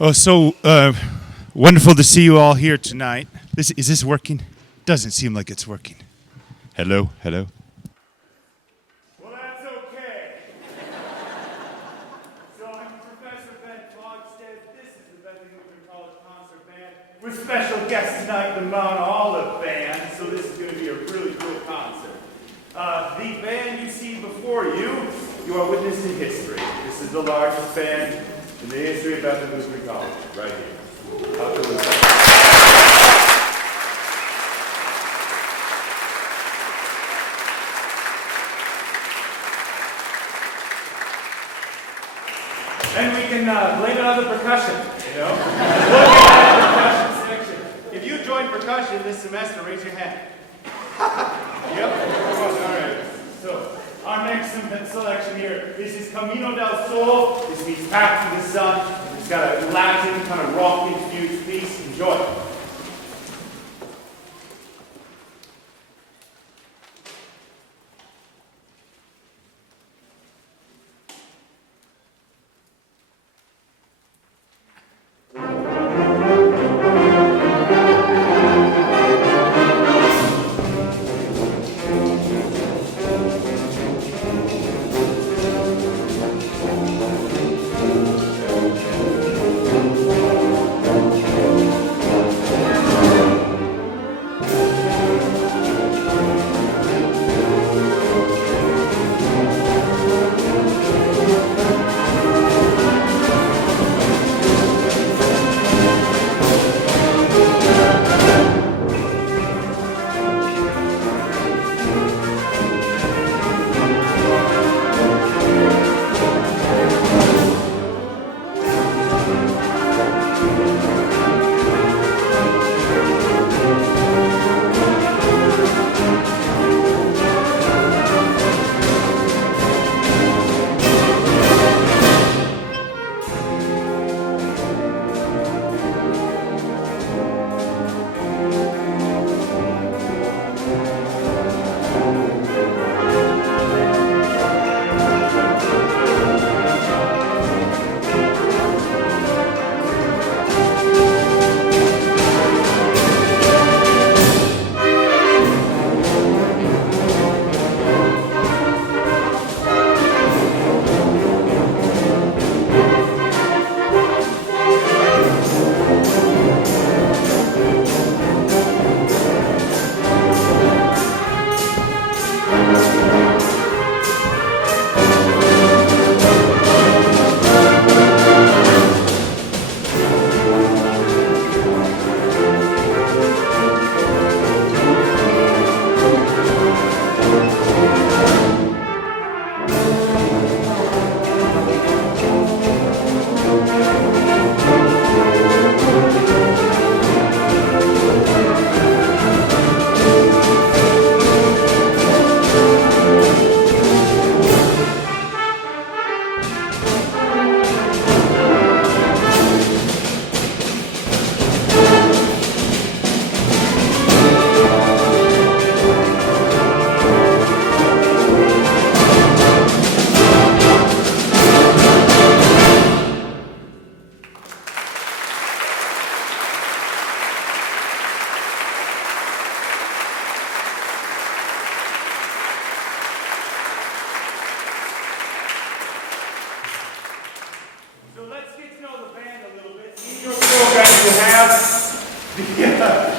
Oh, so wonderful to see you all here tonight. Is this working? Doesn't seem like it's working. Hello, hello. Well, that's okay. So I'm Professor Faugstad. This is the Bethany Lutheran College concert band. With special guest tonight, the Mount Olive Band. So this is going to be a really cool concert. The band you see before you, you are witnessing history. This is the largest band in the history of Bethany Lutheran College, right here. Up to the side. And we can blame it on the percussion, you know? Look at the percussion section. If you joined percussion this semester, raise your hand. Yep. All right. So, our next selection here, this is Camino del Sol. This means Path to the Sun. It's got a Latin kind of rock-infused piece. Enjoy.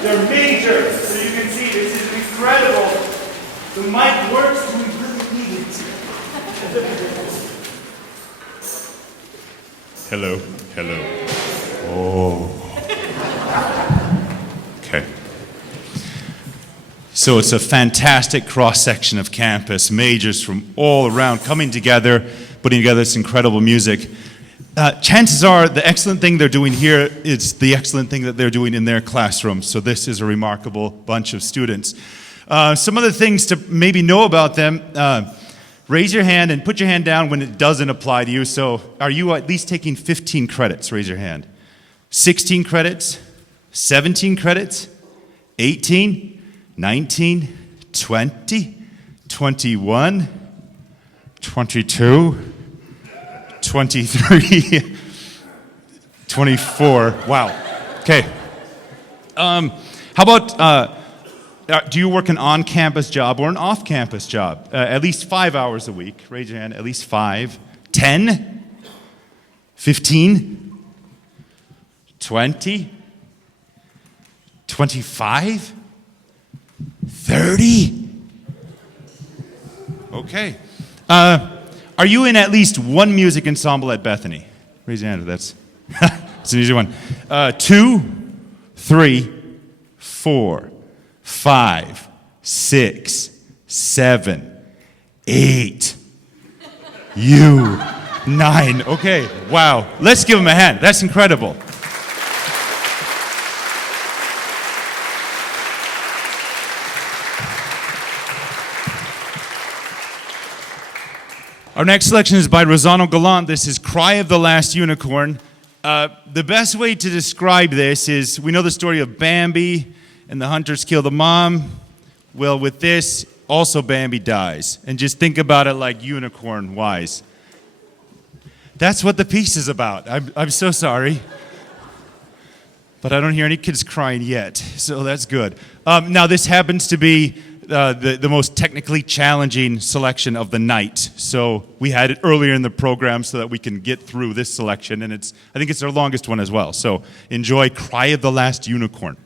They're major, so you can see this is incredible. The mic works when we really need it. Hello, hello. Oh. Okay. So it's a fantastic cross-section of campus, majors from all around coming together, putting together this incredible music. Chances are the excellent thing they're doing here is the excellent thing that they're doing in their classrooms. So this is a remarkable bunch of students. Some other things to maybe know about them. Raise your hand and put your hand down when it doesn't apply to you. So are you at least taking 15 credits? Raise your hand. 16 credits? 17 credits? 18? 19? 20? 21? 22? 23, 24. Wow. Okay. How about, do you work an on-campus job or an off-campus job? At least 5 hours a week. Raise your hand. At least 5. 10? 15? 20? 25? 30? Okay. Are you in at least one music ensemble at Bethany? Raise your hand. That's an easy one. 2, 3, 4, 5, 6, 7, 8. You. 9. Okay. Wow. Let's give him a hand. That's incredible. Our next selection is by Rossano Galante. This is Cry of the Last Unicorn. The best way to describe this is, we know the story of Bambi and the hunters kill the mom. Well, with this, also Bambi dies. And just think about it like unicorn-wise. That's what the piece is about. I'm so sorry. But I don't hear any kids crying yet, so that's good. Now, this happens to be the most technically challenging selection of the night. So we had it earlier in the program so that we can get through this selection, and I think it's our longest one as well. So enjoy Cry of the Last Unicorn.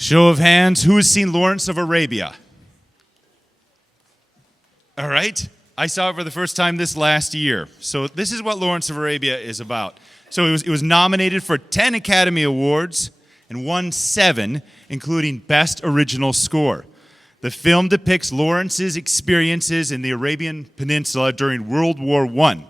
Show of hands, who has seen Lawrence of Arabia? All right. I saw it for the first time this last year. So this is what Lawrence of Arabia is about. So it was nominated for 10 Academy Awards and won 7, including Best Original Score. The film depicts Lawrence's experiences in the Arabian Peninsula during World War I.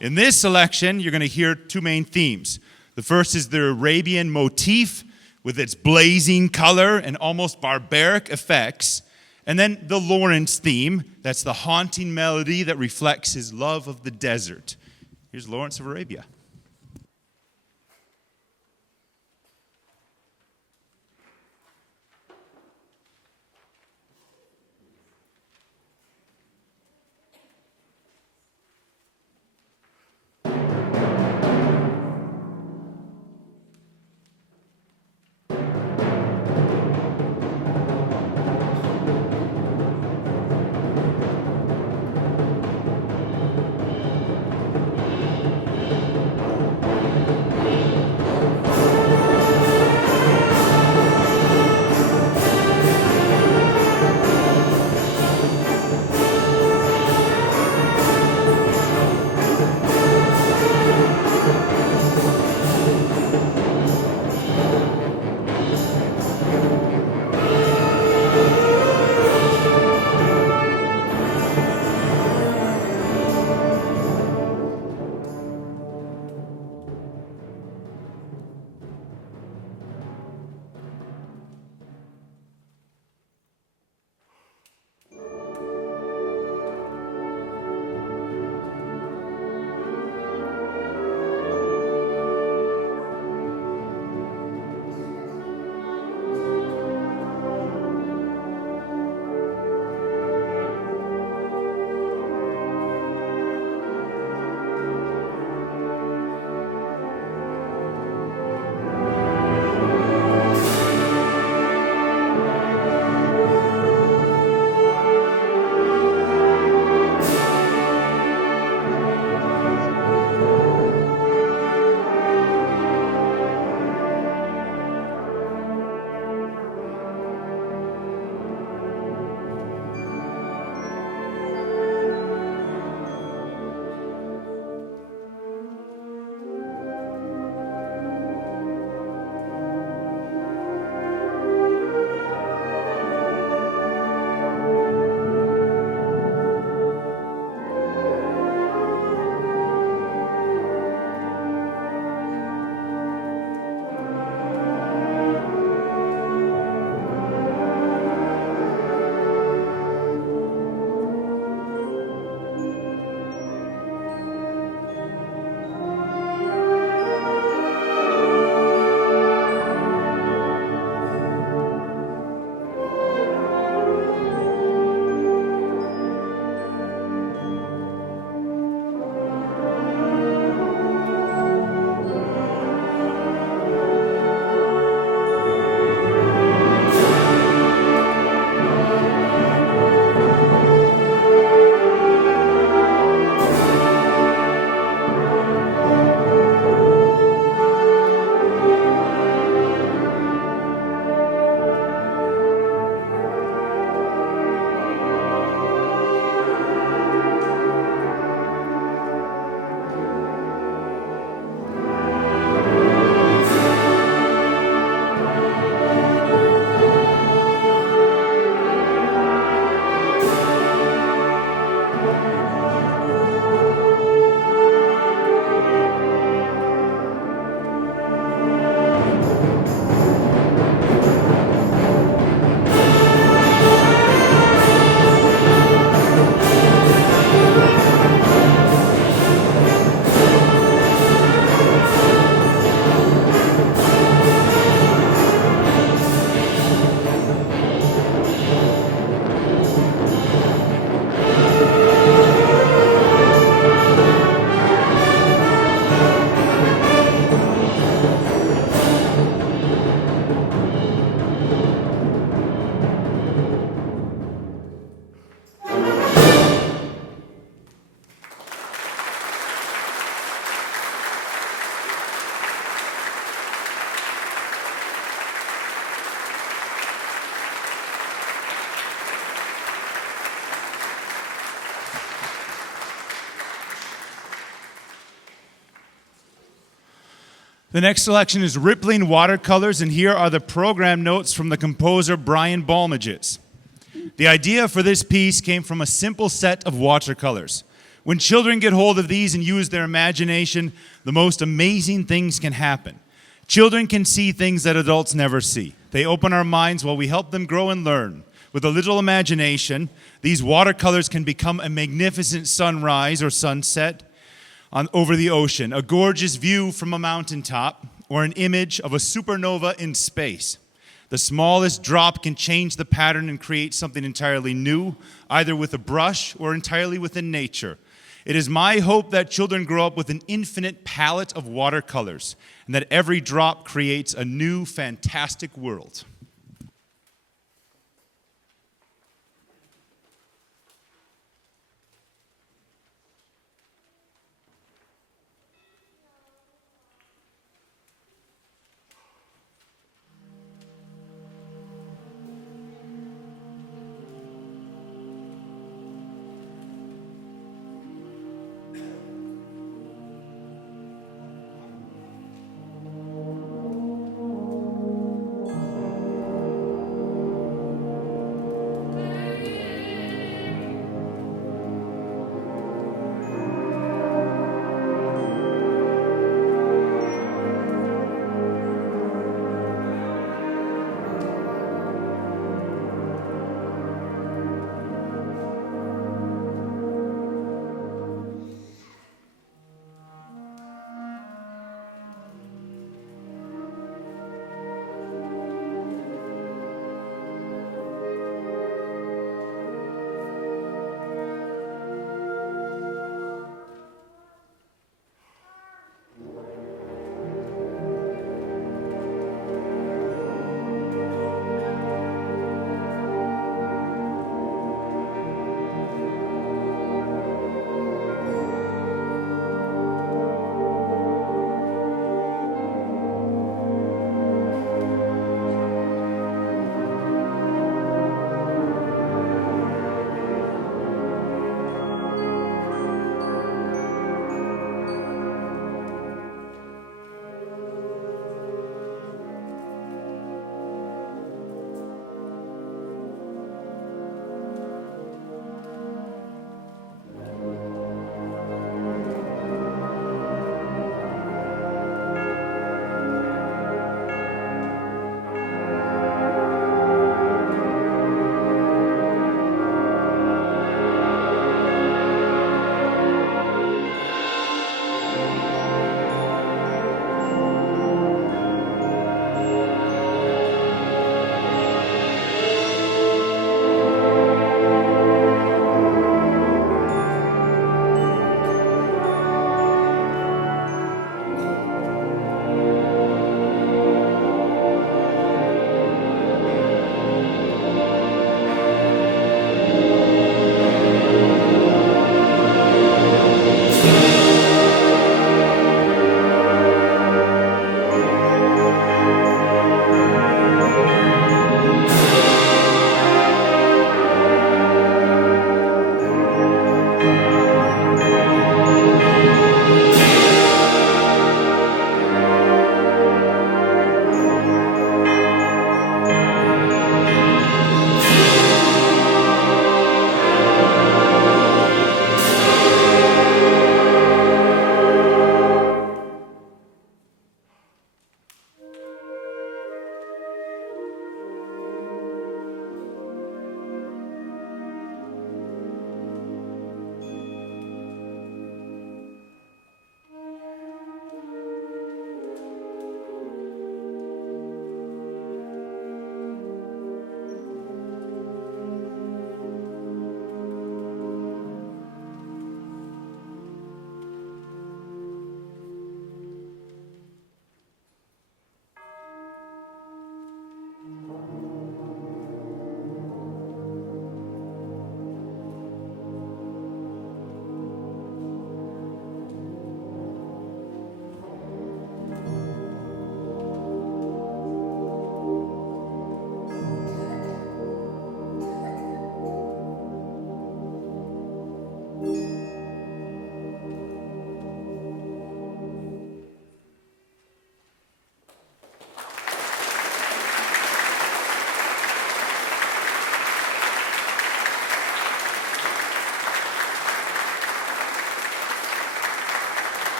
In this selection, you're going to hear 2 main themes. The first is the Arabian motif with its blazing color and almost barbaric effects. And then the Lawrence theme, that's the haunting melody that reflects his love of the desert. Here's Lawrence of Arabia. The next selection is Rippling Watercolors, and here are the program notes from the composer Brian Balmages. The idea for this piece came from a simple set of watercolors. When children get hold of these and use their imagination, the most amazing things can happen. Children can see things that adults never see. They open our minds while we help them grow and learn. With a little imagination, these watercolors can become a magnificent sunrise or sunset over the ocean, a gorgeous view from a mountaintop, or an image of a supernova in space. The smallest drop can change the pattern and create something entirely new, either with a brush or entirely within nature. It is my hope that children grow up with an infinite palette of watercolors, and that every drop creates a new, fantastic world.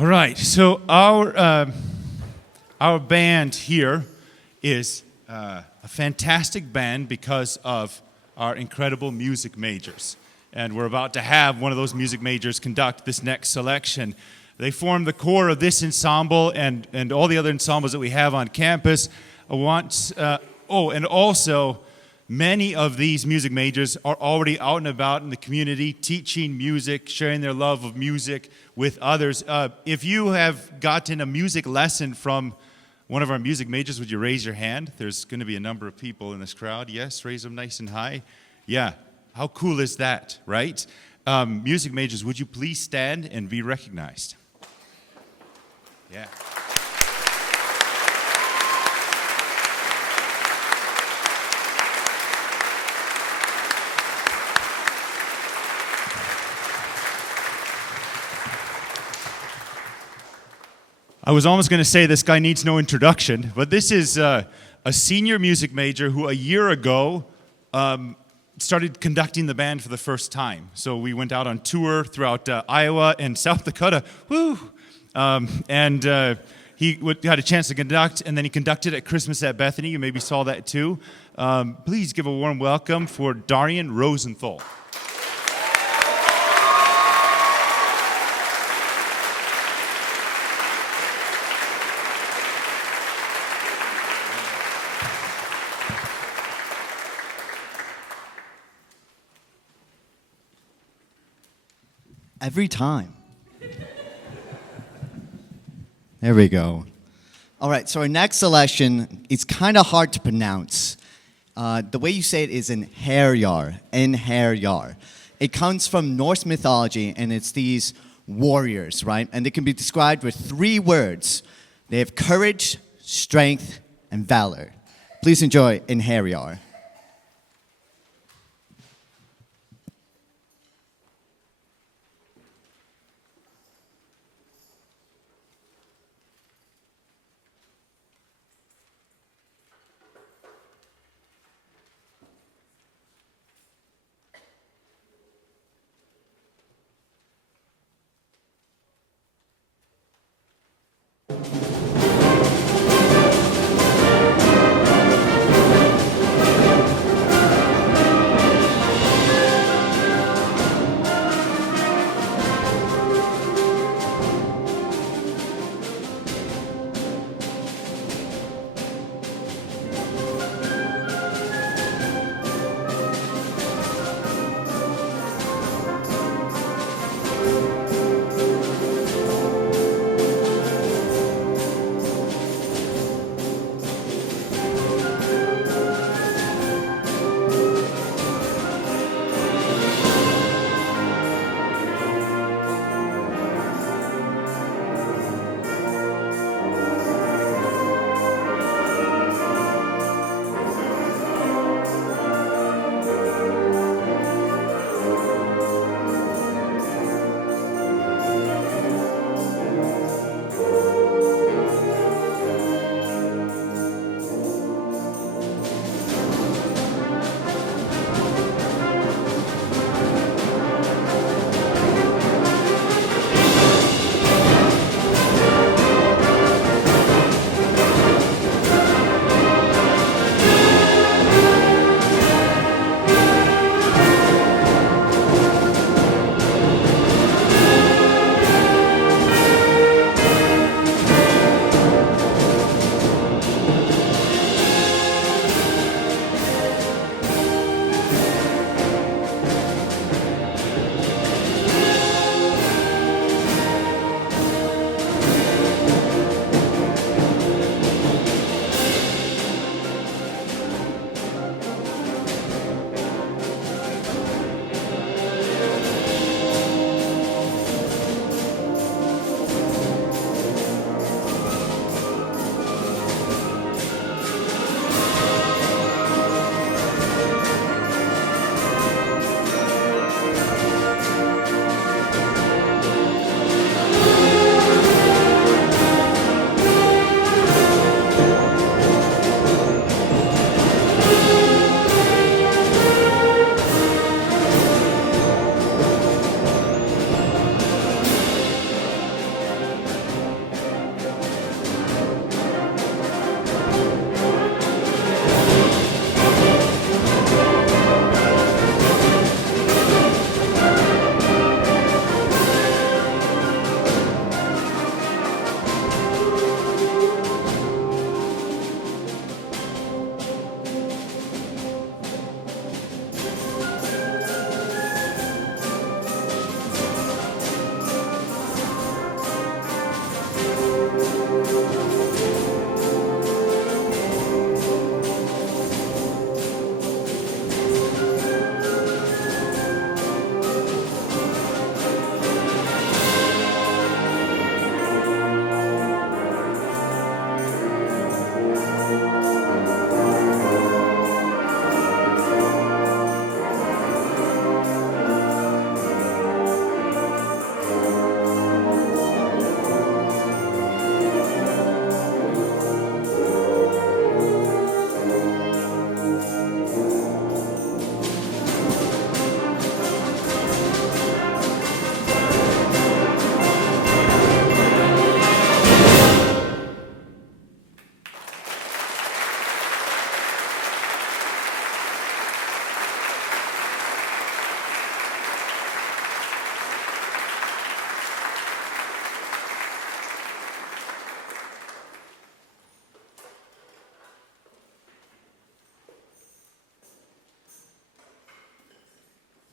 All right, so our band here is a fantastic band because of our incredible music majors. And we're about to have one of those music majors conduct this next selection. They form the core of this ensemble and all the other ensembles that we have on campus. And also, many of these music majors are already out and about in the community, teaching music, sharing their love of music with others. If you have gotten a music lesson from one of our music majors, would you raise your hand? There's going to be a number of people in this crowd. Yes, raise them nice and high. Yeah, how cool is that, right? Music majors, would you please stand and be recognized? Yeah. I was almost going to say this guy needs no introduction, but this is a senior music major who a year ago started conducting the band for the first time. So we went out on tour throughout Iowa and South Dakota. Woo! He had a chance to conduct, and then he conducted at Christmas at Bethany. You maybe saw that too. Please give a warm welcome for Darian Rosenthal. Every time. There we go. All right, so our next selection is kind of hard to pronounce. The way you say it is Einherjar, Einherjar. It comes from Norse mythology, and it's these warriors, right? And they can be described with 3 words. They have courage, strength, and valor. Please enjoy Einherjar.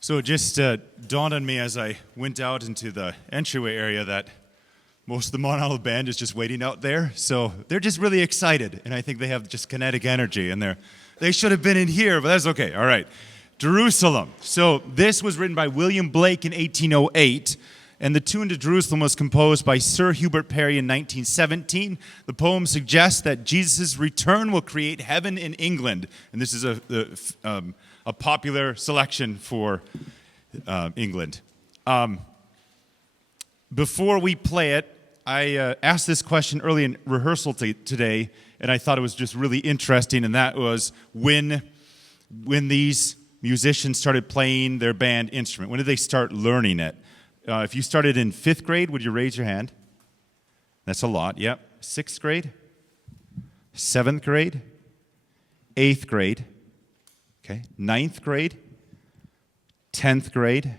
So it just dawned on me as I went out into the entryway area that most of the Monolive Band is just waiting out there. So they're just really excited, and I think they have just kinetic energy, and they should have been in here, but that's okay. All right. Jerusalem. So this was written by William Blake in 1808, and the tune to Jerusalem was composed by Sir Hubert Parry in 1917. The poem suggests that Jesus' return will create heaven in England, and this is a popular selection for England. Before we play it, I asked this question early in rehearsal today, and I thought it was just really interesting, and that was when these musicians started playing their band instrument. When did they start learning it? If you started in 5th grade, would you raise your hand? That's a lot, yep. 6th grade? 7th grade? 8th grade? Okay. 9th grade? 10th grade?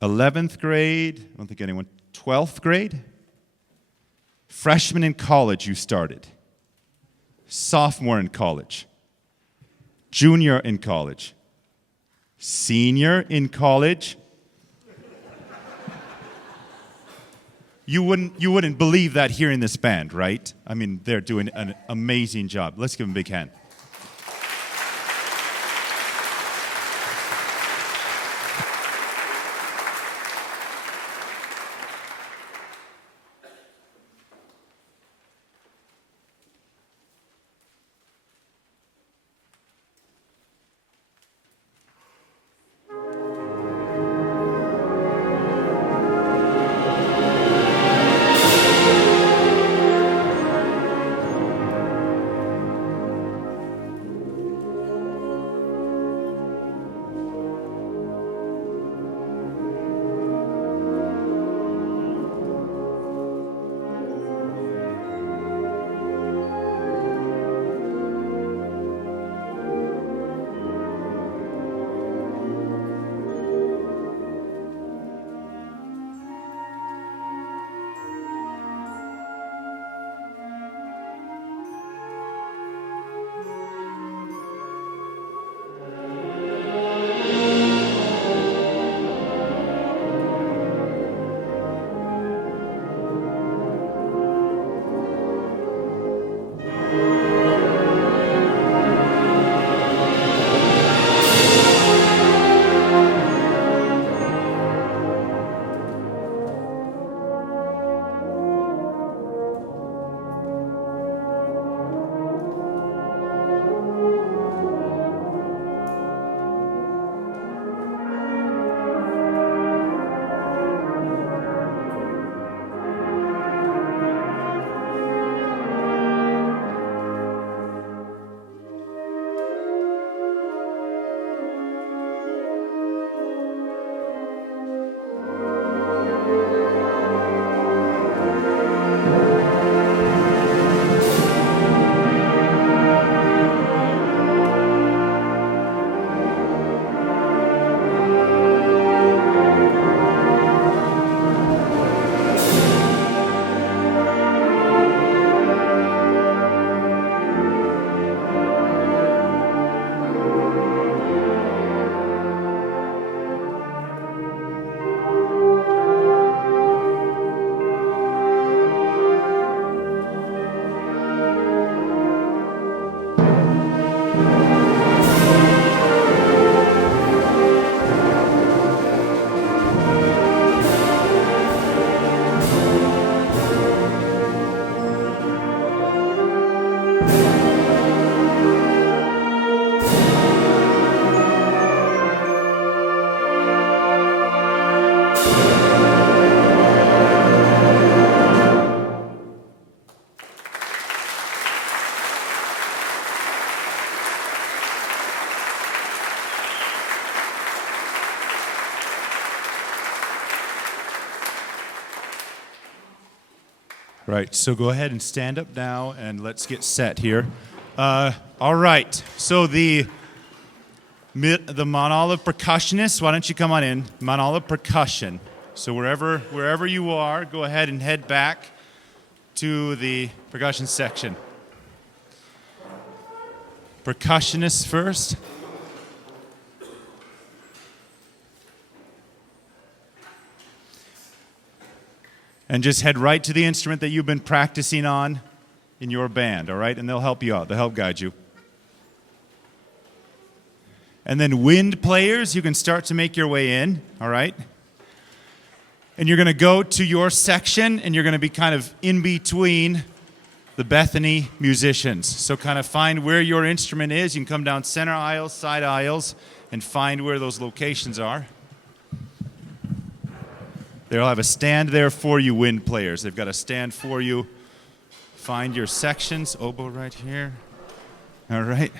11th grade? I don't think anyone. 12th grade? Freshman in college you started. Sophomore in college. Junior in college. Senior in college. You wouldn't believe that hearing this band, right? I mean, they're doing an amazing job. Let's give them a big hand. Right, so go ahead and stand up now, and let's get set here. All right, so the Monolive percussionist, why don't you come on in? Monolive percussion. So wherever you are, go ahead and head back to the percussion section. Percussionist first. And just head right to the instrument that you've been practicing on in your band, all right? And they'll help you out. They'll help guide you. And then wind players, you can start to make your way in, all right? And you're going to go to your section, and you're going to be kind of in between the Bethany musicians. So kind of find where your instrument is. You can come down center aisles, side aisles, and find where those locations are. They'll have a stand there for you, wind players. They've got a stand for you. Find your sections. Oboe right here. All right.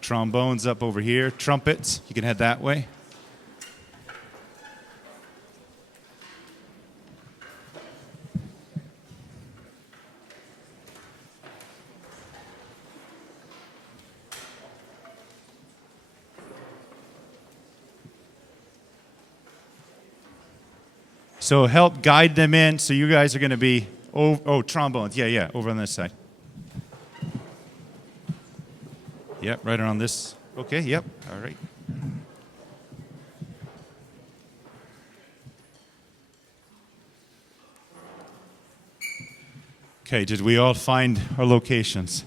Trombones up over here. Trumpets, you can head that way. So help guide them in. So you guys are going to be, trombones. Yeah, over on this side. Yep, right around this. Okay, yep, all right. Okay, did we all find our locations?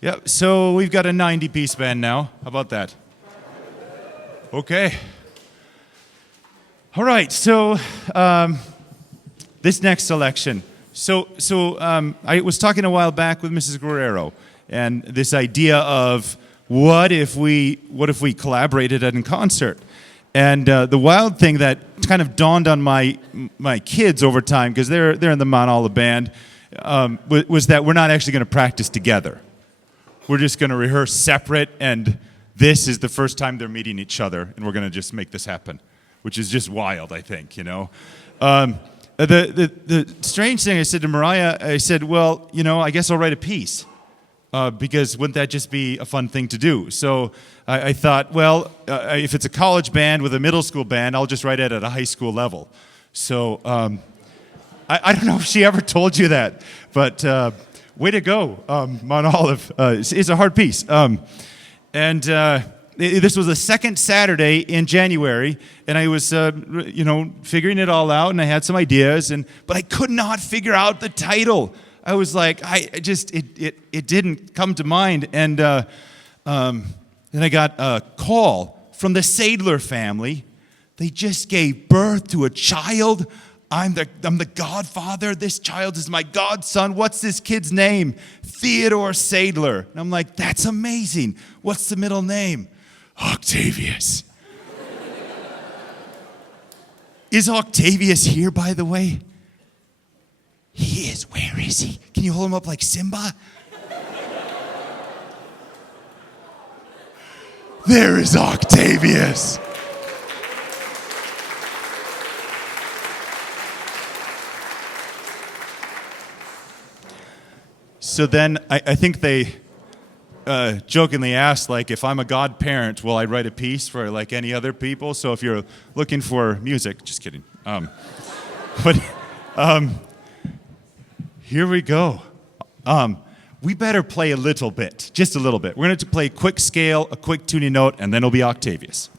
Yep, so we've got a 90-piece band now. How about that? Okay. All right, so this next selection. So I was talking a while back with Mrs. Guerrero, and this idea of what if we collaborated in concert? And the wild thing that kind of dawned on my kids over time, because they're in the Mount Olive band, was that we're not actually going to practice together. We're just going to rehearse separate, and this is the first time they're meeting each other, and we're going to just make this happen, which is just wild, I think, you know. The strange thing, I said to Mariah, I said, well, you know, I guess I'll write a piece, because wouldn't that just be a fun thing to do? So I thought, well, if it's a college band with a middle school band, I'll just write it at a high school level. So I don't know if she ever told you that, but way to go, Mount Olive. It's a hard piece. This was the second Saturday in January, and I was, figuring it all out, and I had some ideas, but I could not figure out the title. I was like, it didn't come to mind, and then I got a call from the Sadler family. They just gave birth to a child. I'm the godfather. This child is my godson. What's this kid's name? Theodore Sadler. And I'm like, that's amazing. What's the middle name? Octavius. Is Octavius here, by the way? He is. Where is he? Can you hold him up like Simba? There is Octavius. So then I think they jokingly asked, like, if I'm a godparent, will I write a piece for like any other people? So if you're looking for music, just kidding. But here we go. We better play a little bit, just a little bit. We're going to play a quick scale, a quick tuning note, and then it'll be Octavius.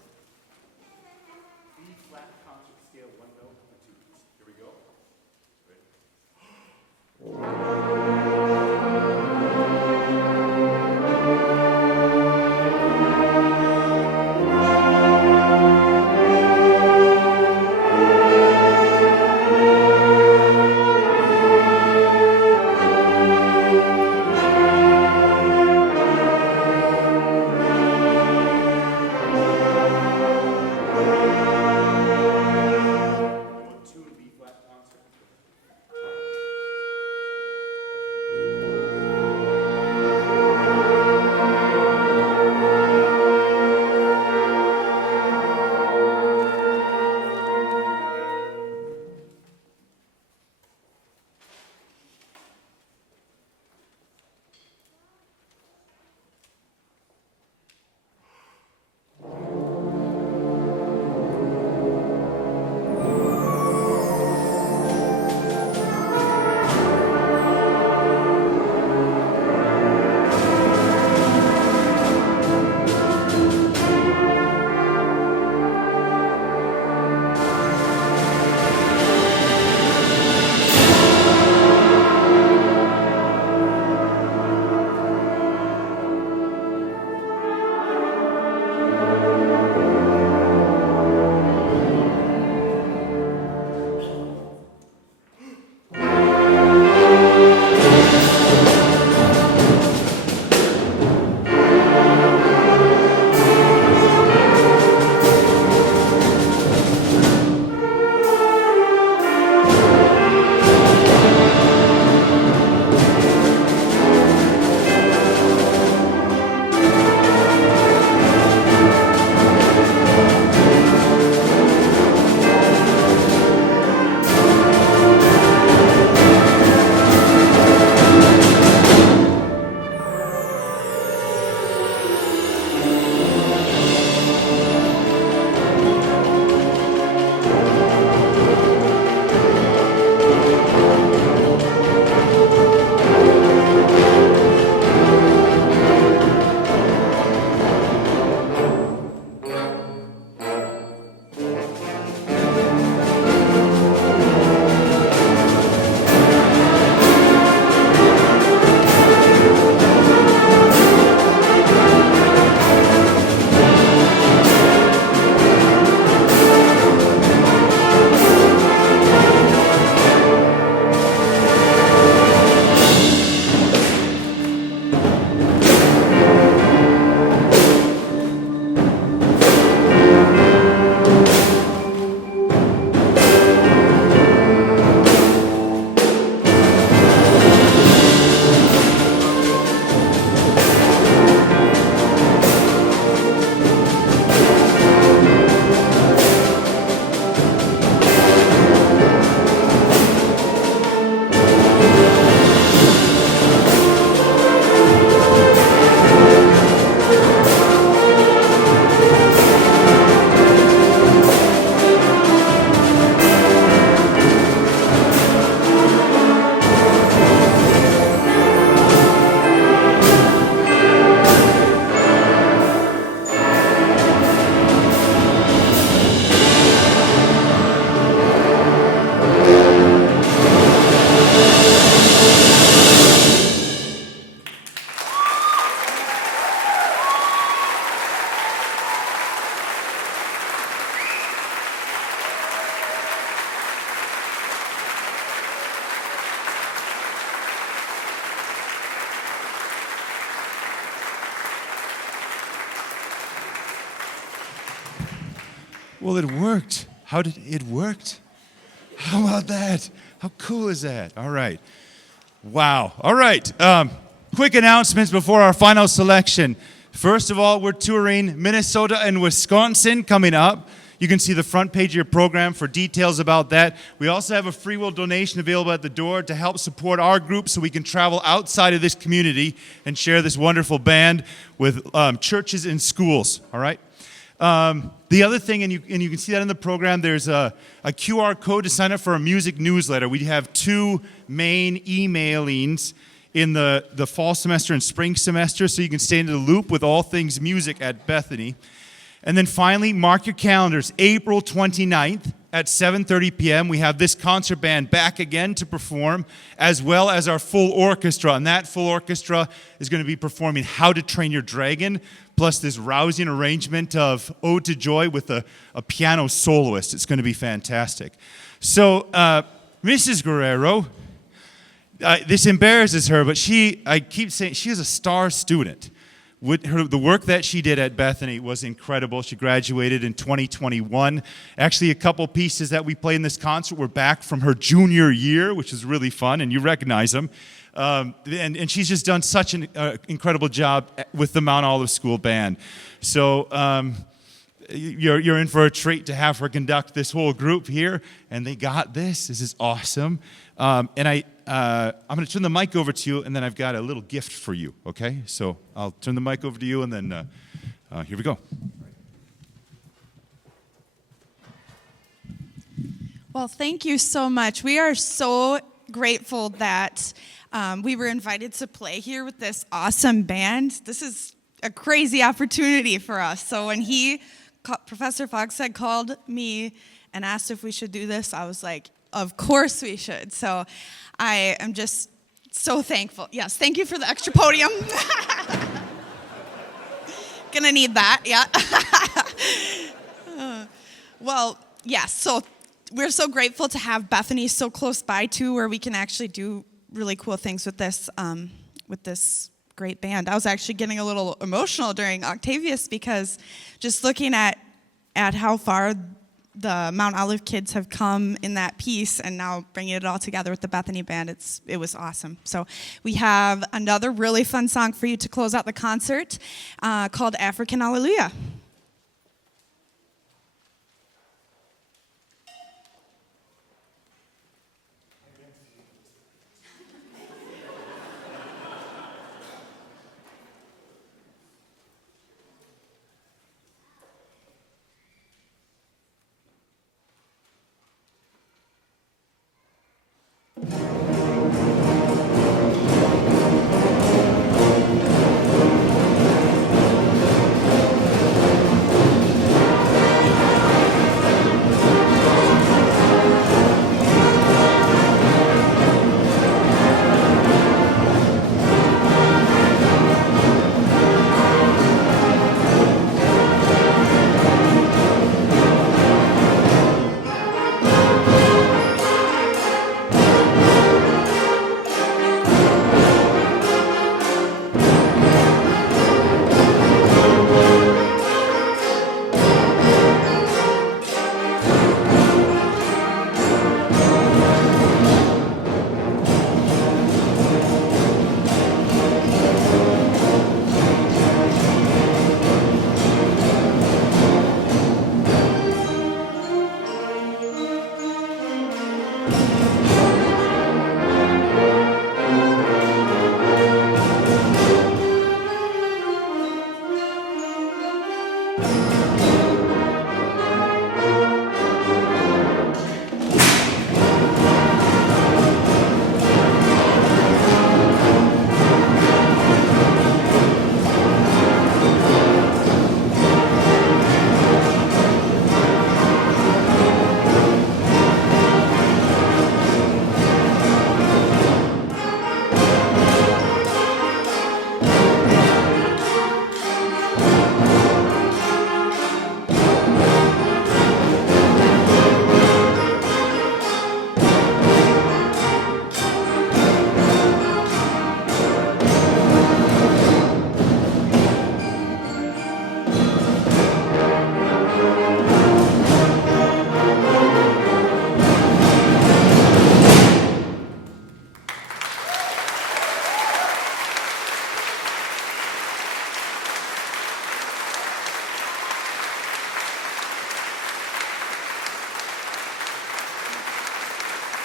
Well, it worked. How did it worked? How about that? How cool is that? All right. Wow. All right. Quick announcements before our final selection. First of all, we're touring Minnesota and Wisconsin coming up. You can see the front page of your program for details about that. We also have a free will donation available at the door to help support our group so we can travel outside of this community and share this wonderful band with churches and schools, all right? The other thing, and you can see that in the program, there's a QR code to sign up for a music newsletter. We have 2 main emailings in the fall semester and spring semester, so you can stay in the loop with all things music at Bethany. And then finally, mark your calendars. April 29th at 7:30 p.m., we have this concert band back again to perform, as well as our full orchestra. And that full orchestra is going to be performing How to Train Your Dragon, plus this rousing arrangement of Ode to Joy with a piano soloist. It's going to be fantastic. So, Mrs. Guerrero, this embarrasses her, but I keep saying, she is a star student. The work that she did at Bethany was incredible. She graduated in 2021. Actually, a couple pieces that we played in this concert were back from her junior year, which is really fun, and you recognize them. And she's just done such an incredible job with the Mount Olive School Band. So you're in for a treat to have her conduct this whole group here, and they got this. This is awesome. And I'm going to turn the mic over to you, and then I've got a little gift for you, okay? So I'll turn the mic over to you, and then here we go. Well, thank you so much. We are so grateful that we were invited to play here with this awesome band. This is a crazy opportunity for us. So when Professor Faugstad called me and asked if we should do this, I was like, of course we should. So I am just so thankful. Yes, thank you for the extra podium. Gonna need that, yeah. Well, yes, so we're so grateful to have Bethany so close by too, where we can actually do really cool things with this great band. I was actually getting a little emotional during Octavius because just looking at how far the Mount Olive kids have come in that piece, and now bringing it all together with the Bethany band, it was awesome. So we have another really fun song for you to close out the concert called African Hallelujah.